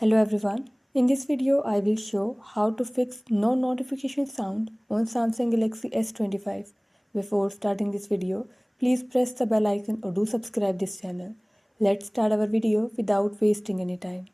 Hello everyone. In this video, I will show how to fix no notification sound on Samsung Galaxy S25. Before starting this video, please press the bell icon or do subscribe this channel. Let's start our video without wasting any time.